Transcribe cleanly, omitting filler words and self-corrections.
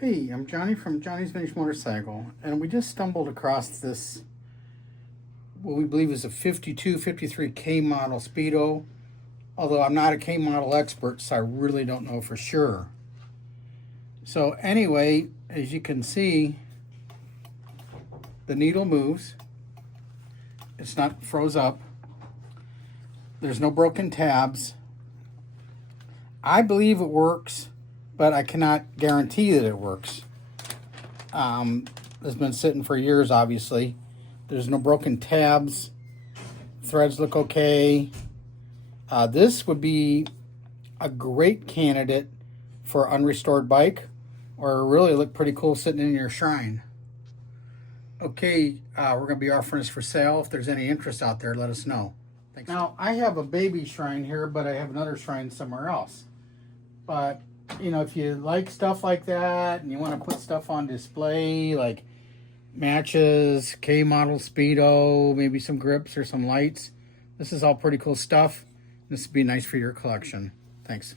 Hey, I'm Johnny from Johnny's Vintage Motorcycle, and we just stumbled across this, what we believe is a 52, 53 K model Speedo, although I'm not a K model expert, so I really don't know for sure. So anyway, as you can see, the needle moves. It's not froze up. There's no broken tabs. I believe it works, but I cannot guarantee that it works. It's been sitting for years, obviously. There's no broken tabs. Threads look okay. This would be a great candidate for an unrestored bike, or really look pretty cool sitting in your shrine. Okay, we're going to be offering this for sale. If there's any interest out there, let us know. Thanks. Now, I have a baby shrine here, but I have another shrine somewhere else. But, you know, if you like stuff like that and you want to put stuff on display, like matches, K model Speedo, maybe some grips or some lights, this is all pretty cool stuff. This would be nice for your collection. Thanks.